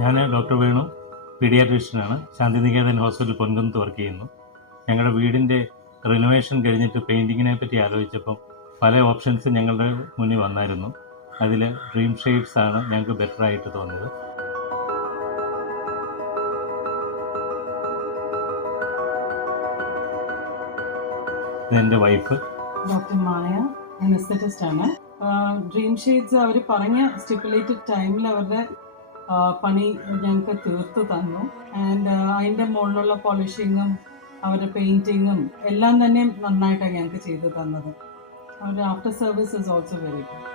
ഞാൻ ഡോക്ടർ വേണു, പീഡിയാട്രീഷ്യനാണ്. ശാന്തിനികേതൻ ഹോസ്പിറ്റൽ പൊൻകുന്നത്ത് വർക്ക് ചെയ്യുന്നു. ഞങ്ങളുടെ വീടിൻ്റെ റിനോവേഷൻ കഴിഞ്ഞിട്ട് പെയിൻറ്റിങ്ങിനെ പറ്റി ആലോചിച്ചപ്പം പല ഓപ്ഷൻസ് ഞങ്ങളുടെ മുന്നിൽ വന്നായിരുന്നു. അതിൽ ഡ്രീം ഷെയ്ഡ്സ് ആണ് ഞങ്ങൾക്ക് ബെറ്ററായിട്ട് തോന്നിയത്. ഇതെൻ്റെ വൈഫ് ഡോക്ടർ മായ, അനസ്തറ്റിസ്റ്റ് ആണ്. ഡ്രീം ഷെയ്ഡ്സ് അവർ പറഞ്ഞ സ്റ്റിപ്പുലേറ്റഡ് ടൈമിൽ അവരുടെ പണി ഞങ്ങൾക്ക് തീർത്ത് തന്നു. ആൻഡ് അതിൻ്റെ മുകളിലുള്ള പോളിഷിങ്ങും അവരുടെ പെയിൻറ്റിങ്ങും എല്ലാം തന്നെ നന്നായിട്ടാണ് ഞങ്ങൾക്ക് ചെയ്തു തന്നത്. അവരുടെ after service is also very good.